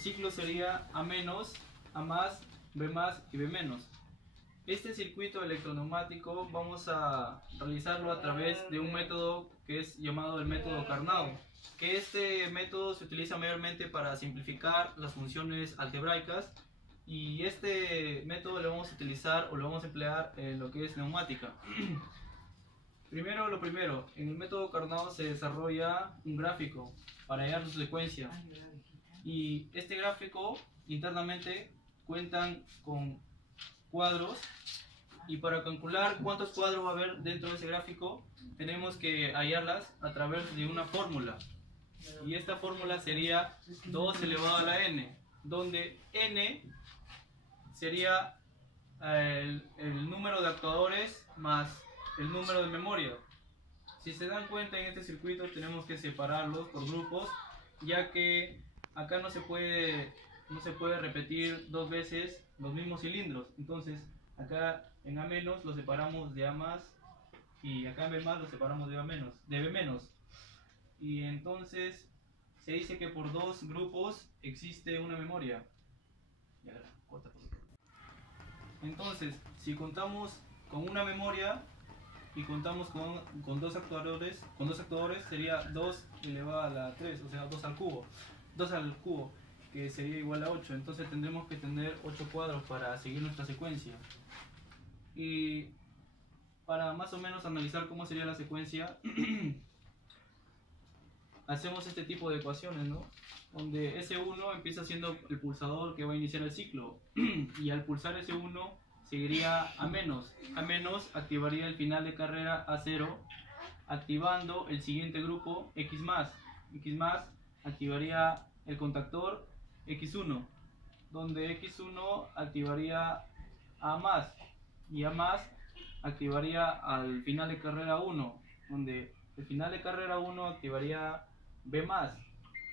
ciclo sería A menos, A más, B más y B menos. Este circuito electroneumático vamos a realizarlo a través de un método que es llamado el método Carnot, que este método se utiliza mayormente para simplificar las funciones algebraicas, y este método lo vamos a utilizar o lo vamos a emplear en lo que es neumática. Lo primero, en el método Carnot se desarrolla un gráfico para hallar su secuencia, y este gráfico internamente cuentan con cuadros, y para calcular cuántos cuadros va a haber dentro de ese gráfico tenemos que hallarlas a través de una fórmula, y esta fórmula sería 2 elevado a la n, donde n sería el número de actuadores más el número de memoria. Si se dan cuenta, en este circuito tenemos que separarlos por grupos, ya que acá no se puede repetir dos veces los mismos cilindros. Entonces acá en A menos lo separamos de A más, y acá en B más lo separamos de B menos. Y entonces se dice que por dos grupos existe una memoria. Entonces, si contamos con una memoria y contamos con dos actuadores, sería 2 elevado a la 3, o sea 2 al cubo, que sería igual a 8. Entonces tendremos que tener 8 cuadros para seguir nuestra secuencia. Y para más o menos analizar cómo sería la secuencia, hacemos este tipo de ecuaciones, ¿no? Donde S1 empieza siendo el pulsador que va a iniciar el ciclo, y al pulsar S1 seguiría A menos. A menos activaría el final de carrera A0, activando el siguiente grupo X más. X más activaría el contactor X1, donde X1 activaría A más, y A más activaría al final de carrera 1, donde el final de carrera 1 activaría B más.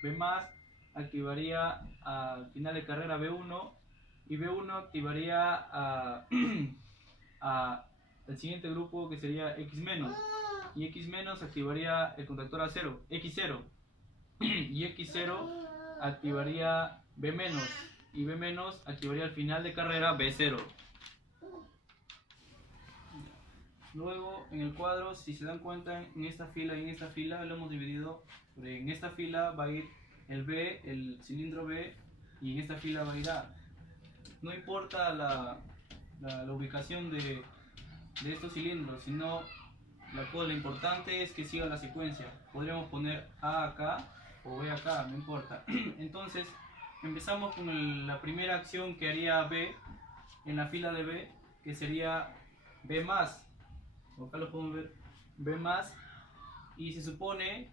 B más activaría al final de carrera B1, y B1 activaría el siguiente grupo, que sería X menos, y X menos activaría el contactor A0, X0, y X0 activaría B menos, y B menos activaría el final de carrera B0. Luego en el cuadro, si se dan cuenta, en esta fila y en esta fila lo hemos dividido. En esta fila va a ir el B, el cilindro B, y en esta fila va a ir A. No importa la ubicación de estos cilindros, sino lo importante es que siga la secuencia. Podríamos poner A acá o B acá, no importa. Entonces empezamos con la primera acción que haría B en la fila de B, que sería B más. Acá lo podemos ver, B más, y se supone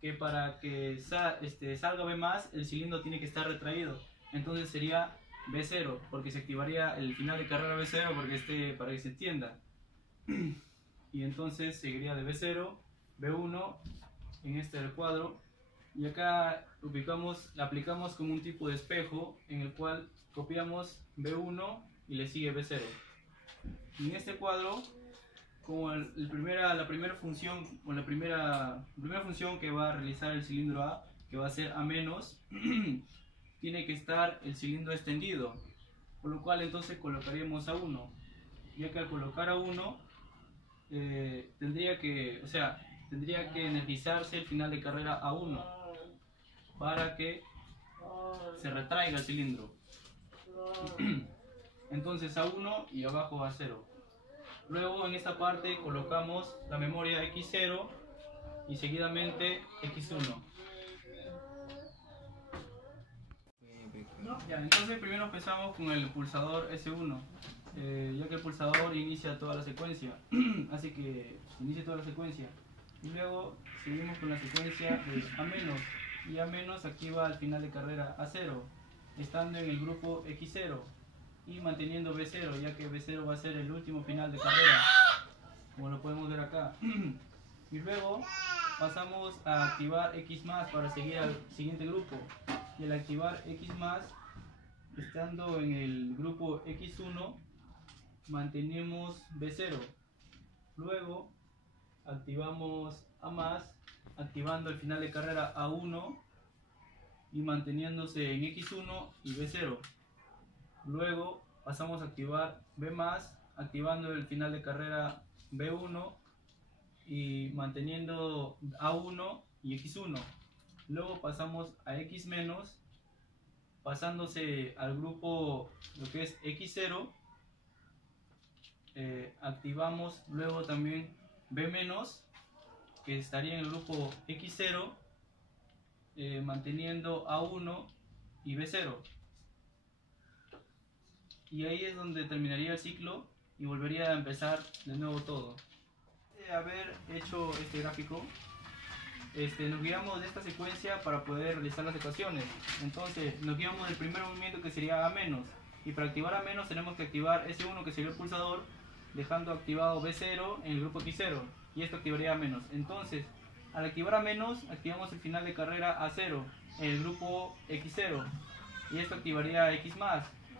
que para que salga B más, el cilindro tiene que estar retraído. Entonces sería B0, porque se activaría el final de carrera B0, para que se entienda. Y entonces seguiría de B0, B1, en del cuadro, y acá aplicamos como un tipo de espejo en el cual copiamos B1 y le sigue B0. Y en este cuadro, como la primera función que va a realizar el cilindro A, que va a ser A menos, tiene que estar el cilindro extendido, por lo cual entonces colocaríamos A1, ya que al colocar A1 tendría que energizarse el final de carrera A1 para que se retraiga el cilindro. Entonces A1 y abajo A0. Luego en esta parte colocamos la memoria X0 y seguidamente X1. Ya, entonces primero empezamos con el pulsador S1, ya que el pulsador inicia toda la secuencia, así que inicia toda la secuencia. Y luego seguimos con la secuencia de A menos, y A menos activa al final de carrera A0, estando en el grupo X0 y manteniendo B0, ya que B0 va a ser el último final de carrera, como lo podemos ver acá. Y luego pasamos a activar X más para seguir al siguiente grupo, y al activar X más, estando en el grupo X1, mantenemos B0. Luego activamos A más, activando el final de carrera A1, y manteniéndose en X1 y B0. Luego pasamos a activar B+, activando el final de carrera B1 y manteniendo A1 y X1. Luego pasamos a X-, pasándose al grupo lo que es X0. Activamos luego también B-, que estaría en el grupo X0, manteniendo A1 y B0. Y ahí es donde terminaría el ciclo y volvería a empezar de nuevo todo. De haber hecho este gráfico, nos guiamos de esta secuencia para poder realizar las ecuaciones. Entonces nos guiamos del primer movimiento, que sería A-, y para activar A- tenemos que activar S1, que sería el pulsador, dejando activado B0 en el grupo X0, y esto activaría A-. Entonces al activar A-, activamos el final de carrera A0 en el grupo X0, y esto activaría a X+.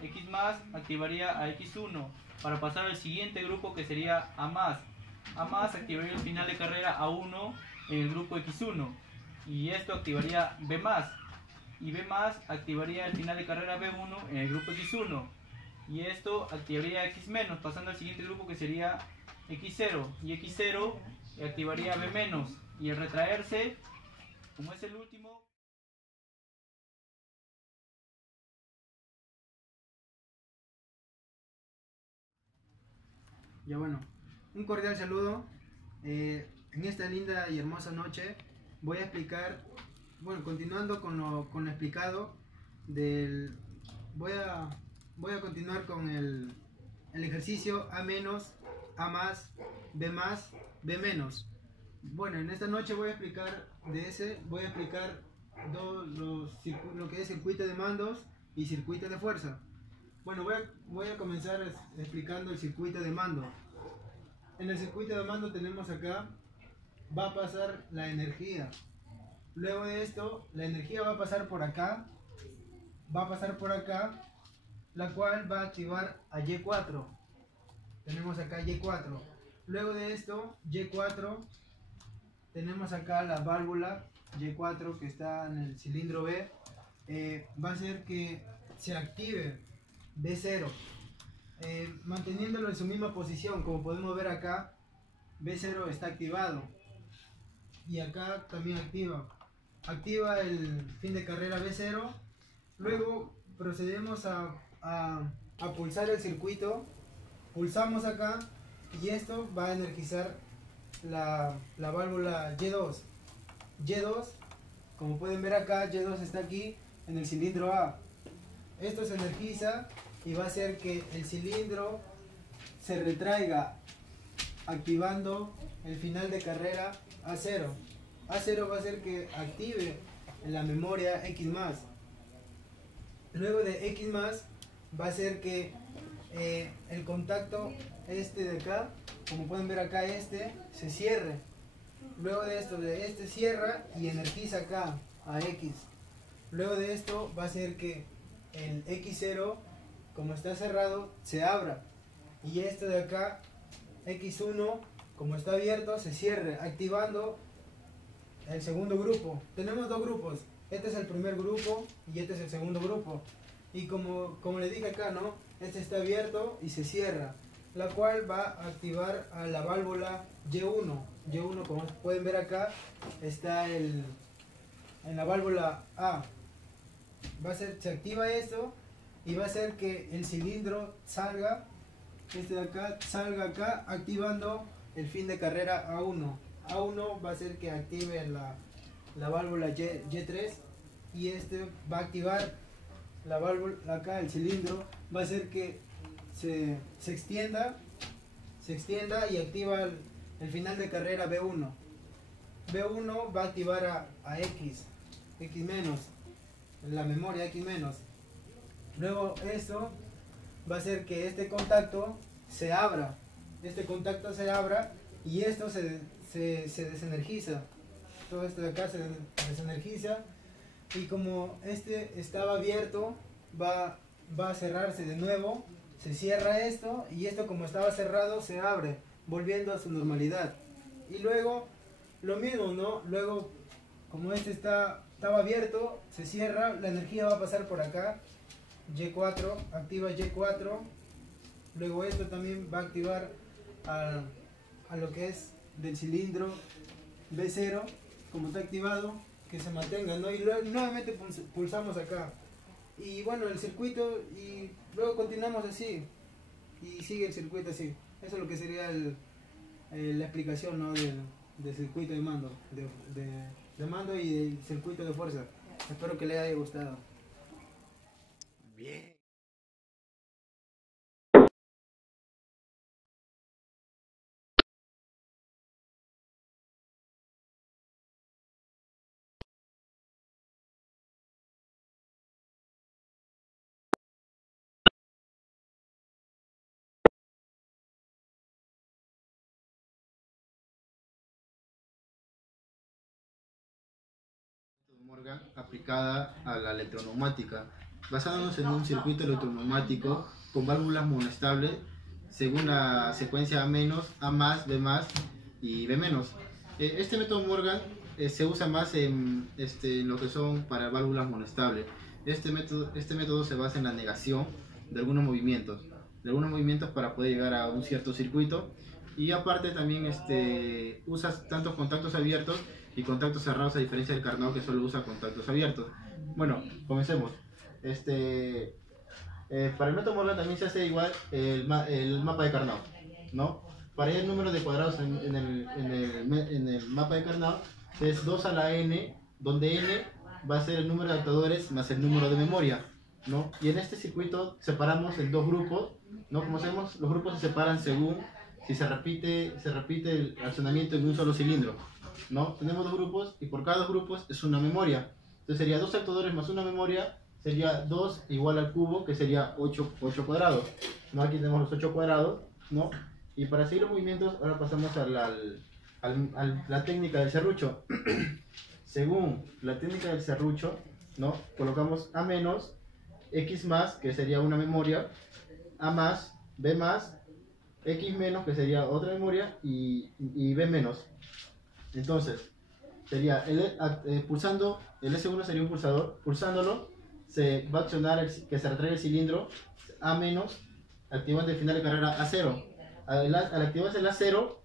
X+ activaría a X1 para pasar al siguiente grupo, que sería A+. A+ activaría el final de carrera A1 en el grupo X1, y esto activaría B+, y B+ activaría el final de carrera B1 en el grupo X1, y esto activaría X-, pasando al siguiente grupo, que sería X0, y X0 activaría B-, y el retraerse, como es el último. Ya bueno, un cordial saludo. En esta linda y hermosa noche voy a explicar, bueno, continuando con lo explicado del, voy a continuar con el ejercicio A-, A+, B+, B-. Bueno, en esta noche voy a explicar lo que es circuito de mandos y circuito de fuerza. Bueno, voy a comenzar explicando el circuito de mando. En el circuito de mando tenemos acá, va a pasar la energía. Luego de esto, la energía va a pasar por acá, la cual va a activar a Y4. Tenemos acá Y4. Luego de esto, Y4, tenemos acá la válvula Y4 que está en el cilindro B. Va a hacer que se active B0, manteniéndolo en su misma posición. Como podemos ver acá, B0 está activado, y acá también activa el fin de carrera B0. Luego procedemos a pulsar el circuito, pulsamos acá, y esto va a energizar la válvula Y2. Como pueden ver acá, Y2 está aquí en el cilindro A. Esto se energiza y va a hacer que el cilindro se retraiga, activando el final de carrera A0. A0 va a hacer que active en la memoria X+. Luego de X+, va a hacer que el contacto este de acá, como pueden ver acá, se cierre. Luego de esto, este cierra y energiza acá a X. Luego de esto va a hacer que el X0, como está cerrado, se abra, y esto de acá, X1, como está abierto, se cierre, activando el segundo grupo. Tenemos dos grupos, este es el primer grupo y este es el segundo grupo, y como les dije acá, ¿no? Este está abierto y se cierra, la cual va a activar a la válvula Y1. Como pueden ver acá, está en la válvula A. Se activa esto y va a hacer que el cilindro salga, de acá, salga acá, activando el fin de carrera A1. A1 va a hacer que active la válvula Y3, y va a activar la válvula acá, el cilindro, va a hacer que se extienda y activa el final de carrera B1. B1 va a activar a X-, la memoria X-. Luego esto va a hacer que este contacto se abra, y esto se desenergiza. Todo esto de acá se desenergiza, y como este estaba abierto, va a cerrarse de nuevo, se cierra esto, y esto, como estaba cerrado, se abre, volviendo a su normalidad. Y luego lo mismo, ¿no? Luego, como este está estaba abierto, se cierra, la energía va a pasar por acá, Y4, activa Y4, luego esto también va a activar a lo que es del cilindro B0, como está activado, que se mantenga, ¿no? Y luego nuevamente pulsamos acá, y bueno, el circuito, y luego continuamos así, y sigue el circuito así. Eso es lo que sería la explicación, ¿no? del circuito de mando, de mando y del circuito de fuerza. Espero que les haya gustado. Bien. Morgan aplicada a la electroneumática, basándonos en un circuito electroneumático con válvulas monestables según la secuencia A-, A+, B+, y B-. Este método Morgan se usa más en lo que son para válvulas monestables. Este método se basa en la negación de algunos movimientos para poder llegar a un cierto circuito, y aparte también usas tantos contactos abiertos y contactos cerrados, a diferencia del Carnot, que solo usa contactos abiertos. Bueno, comencemos. Para el método Morgan también se hace igual el mapa de Carnot, ¿no? Para el número de cuadrados en el mapa de Carnot es 2 a la n, donde n va a ser el número de adaptadores más el número de memoria, ¿no? Y en este circuito separamos en dos grupos, ¿no? Como sabemos, los grupos se separan según si se repite el accionamiento en un solo cilindro, ¿no? Tenemos dos grupos y por cada dos grupos es una memoria. Entonces sería 2 adaptadores más una memoria, sería 2 igual al cubo, que sería 8 cuadrados, ¿no? Aquí tenemos los 8 cuadrados, ¿no? Y para seguir los movimientos, ahora pasamos a la técnica del serrucho. Según la técnica del serrucho, ¿no? Colocamos A menos, X más, que sería una memoria, A más, B más, X menos, que sería otra memoria, y B menos. Entonces, sería pulsando, el S1 sería un pulsador, pulsándolo se va a accionar que se retrae el cilindro A menos, activando el final de carrera A0. Al activarse el A0,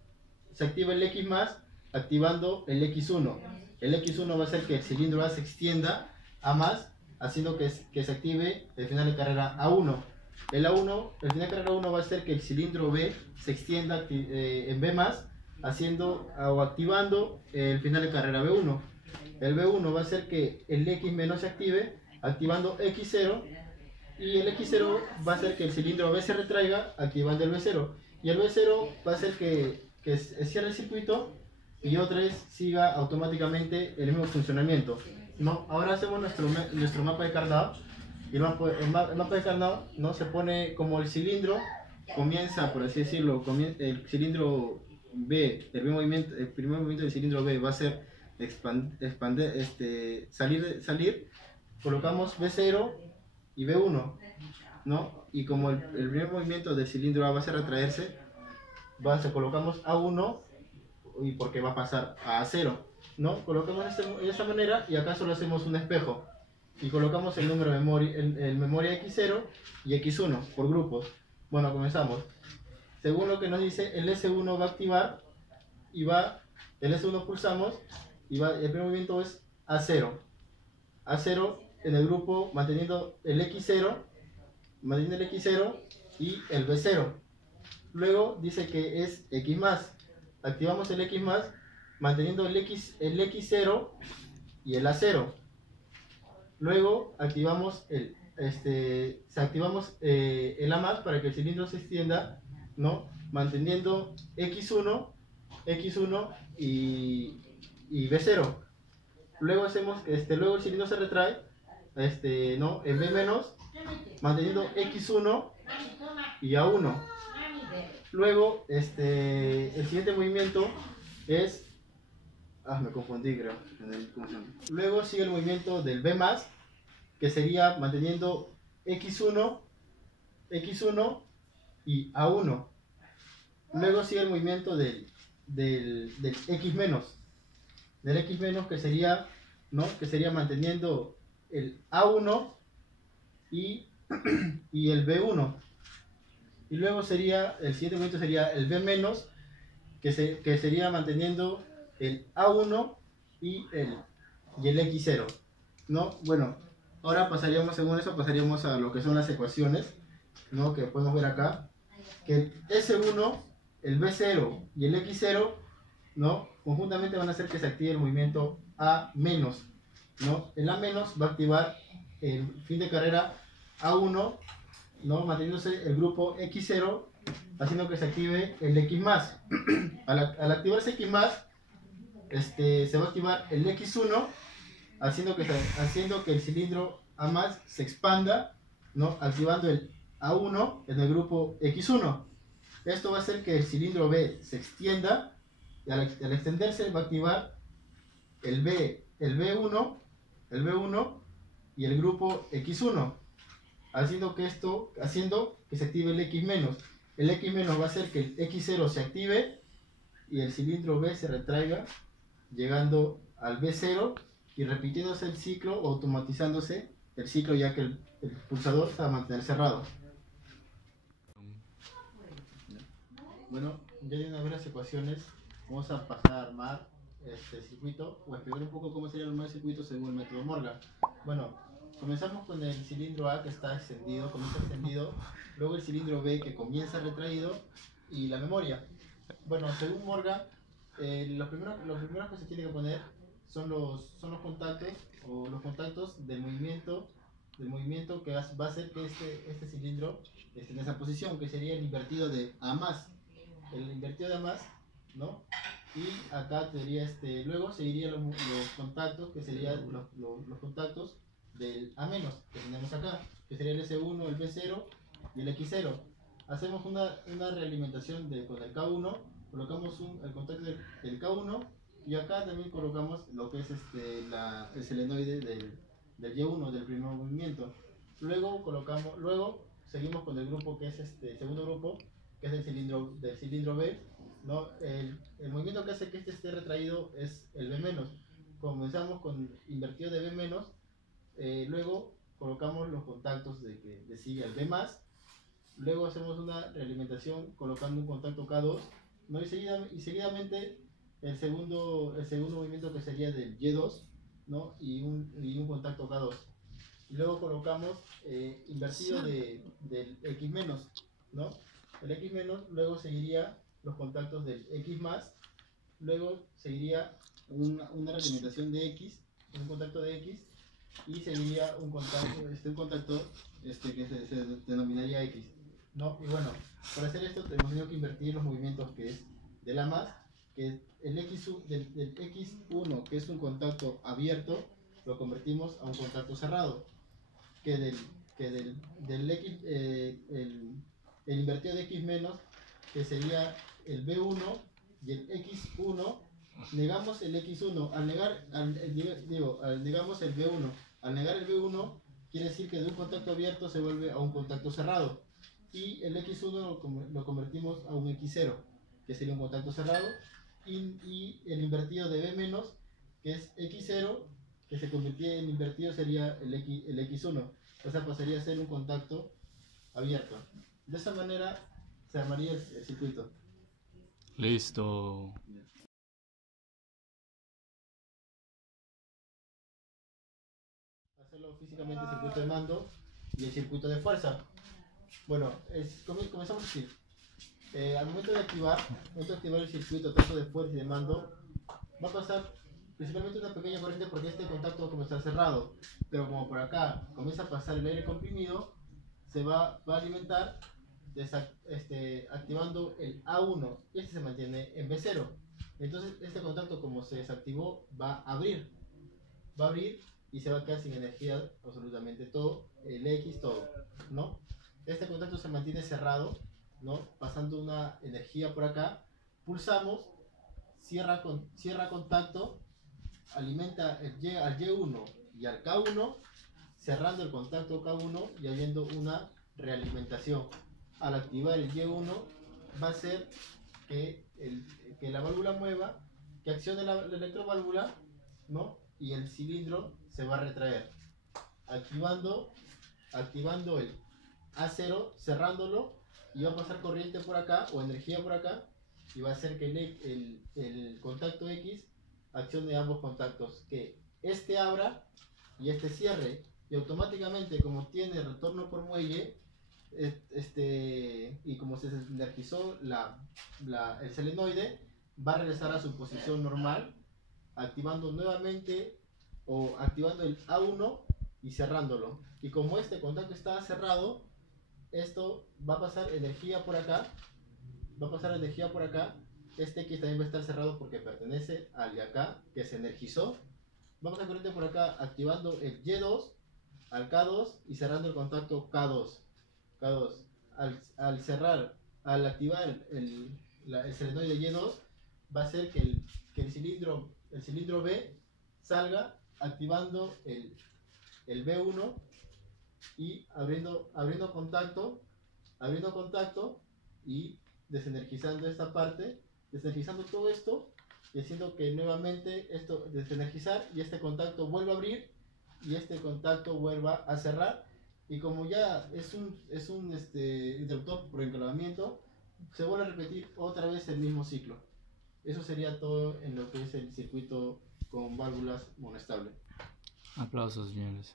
se activa el X más, activando el X1. El X1 va a hacer que el cilindro A se extienda A más, haciendo que se active el final de carrera A1. El final de carrera A1 va a hacer que el cilindro B se extienda en B más, haciendo o activando el final de carrera B1. El B1 va a hacer que el X menos se active, activando X0, y el X0 va a hacer que el cilindro B se retraiga, activando el B0. Y el B0 va a hacer que cierre el circuito y otra vez siga automáticamente el mismo funcionamiento, ¿no? Ahora hacemos nuestro mapa de Carnot. Y el mapa de Carnot, ¿no? Se pone como el cilindro comienza, por así decirlo, el cilindro B, el primer movimiento del cilindro B va a ser salir, colocamos B0 y B1, ¿no? Y como el primer movimiento del cilindro A va a ser retraerse, colocamos A1, y porque va a pasar a A0, ¿no? Colocamos de esta manera, y acá solo hacemos un espejo y colocamos el número de memoria X0 y X1 por grupos. Bueno, comenzamos. Según lo que nos dice, el S1 va a activar y el S1 pulsamos y el primer movimiento es A0. A0 en el grupo manteniendo el X0 y el B0. Luego dice que es X más. Activamos el X más manteniendo el X0 y el A0. Luego activamos el A más para que el cilindro se extienda, ¿no? Manteniendo X1 y B0. Luego luego el cilindro se retrae, ¿no? En B menos, manteniendo X1 y A1. Luego el siguiente movimiento es me confundí, creo. Luego sigue el movimiento del B+, que sería manteniendo X1 y A1. Luego sigue el movimiento del X-, que sería ¿no? Que sería manteniendo el A1 y, y el B1. Y luego sería, el siguiente movimiento sería el B menos, que sería manteniendo el A1 y el X0, ¿no? Bueno, ahora pasaríamos, según eso, pasaríamos a lo que son las ecuaciones, ¿no? Que podemos ver acá, que el S1, el B0 y el X0, ¿no? Conjuntamente van a hacer que se active el movimiento A menos, ¿no? El A menos va a activar el fin de carrera A1, ¿no? Manteniéndose el grupo X0, haciendo que se active el X más. Al activarse X más, se va a activar el X1, haciendo que el cilindro A más se expanda, ¿no? Activando el A1 en el grupo X1. Esto va a hacer que el cilindro B se extienda, y al extenderse va a activar el B1 y el grupo X1, haciendo que se active el X menos. El X menos va a hacer que el X0 se active y el cilindro B se retraiga, llegando al B0 y repitiéndose el ciclo o automatizándose el ciclo, ya que el pulsador se va a mantener cerrado. Bueno, ya de una vez las ecuaciones, vamos a pasar a armar este circuito o explicar un poco cómo sería el armar el circuito según el método Morgan. Bueno, comenzamos con el cilindro A, que está extendido, luego el cilindro B, que comienza retraído, y la memoria. Bueno, según Morgan, lo primero que se tiene que poner son los contactos, o los contactos del movimiento que va a hacer que este cilindro esté en esa posición, que sería el invertido de A más. El invertido de A más, ¿no? Y acá tendría luego seguirían los contactos, que serían los contactos del A menos, que tenemos acá, que sería el S1, el B0 y el X0. Hacemos una realimentación con el K1, colocamos el contacto del K1, y acá también colocamos lo que es el selenoide del Y1, del primer movimiento. Luego seguimos con el grupo que es segundo grupo, que es del cilindro B, ¿no? El movimiento que hace que esté retraído es el B menos. Comenzamos con invertido de B menos, luego colocamos los contactos de sigue al B más, luego hacemos una realimentación colocando un contacto K2, ¿no? Y seguidamente el segundo movimiento, que sería del Y2, ¿no? y un contacto K2. Y luego colocamos invertido del X menos, ¿no? El X menos, luego seguiría los contactos del X más, luego seguiría una realimentación de X, un contacto de X, y seguiría un contacto que se denominaría X, ¿no? Y bueno, para hacer esto hemos tenido que invertir los movimientos, que es del A más, que del X1, que es un contacto abierto, lo convertimos a un contacto cerrado, que del X, el invertido de X menos, que sería el B1 y el X1, negamos el X1, negamos el B1. Al negar el B1, quiere decir que de un contacto abierto se vuelve a un contacto cerrado, y el X1 lo convertimos a un X0, que sería un contacto cerrado, y el invertido de B menos, que es X0, que se convertía en invertido, sería el X1, o sea, pasaría a ser un contacto abierto. De esa manera se armaría el circuito. Listo. Hacerlo físicamente, el circuito de mando y el circuito de fuerza. Bueno, comenzamos así. Al momento de activar el circuito tanto de fuerza y de mando, va a pasar principalmente una pequeña corriente, porque este contacto va a comenzar cerrado, pero como por acá comienza a pasar el aire comprimido, se va a alimentar activando el A1, y se mantiene en B0. Entonces este contacto, como se desactivó, va a abrir y se va a quedar sin energía absolutamente todo, el X, todo, ¿no? Este contacto se mantiene cerrado, ¿no? Pasando una energía por acá, pulsamos, cierra contacto, alimenta al Y1 y al K1, cerrando el contacto K1 y habiendo una realimentación. Al activar el Y1, va a hacer que la válvula mueva, que accione la electroválvula, ¿no? y el cilindro se va a retraer, activando el A0, cerrándolo, y va a pasar corriente por acá o energía por acá, y va a hacer que el contacto X accione ambos contactos, que este abra y este cierre, y automáticamente, como tiene retorno por muelle, y como se energizó el solenoide, va a regresar a su posición normal, activando nuevamente o activando el A1 y cerrándolo. Y como este contacto está cerrado, esto va a pasar energía por acá, este X también va a estar cerrado porque pertenece al de acá que se energizó. Vamos a corriente por acá activando el Y2 al K2 y cerrando el contacto K2. Al activar el solenoide Y2, va a hacer que el cilindro B salga activando el B1 y abriendo contacto y desenergizando esta parte, desenergizando todo esto y haciendo que nuevamente esto desenergizar y este contacto vuelva a abrir y este contacto vuelva a cerrar. Y como ya es un interruptor por enclavamiento, se vuelve a repetir otra vez el mismo ciclo. Eso sería todo en lo que es el circuito con válvulas monostable. Aplausos, señores.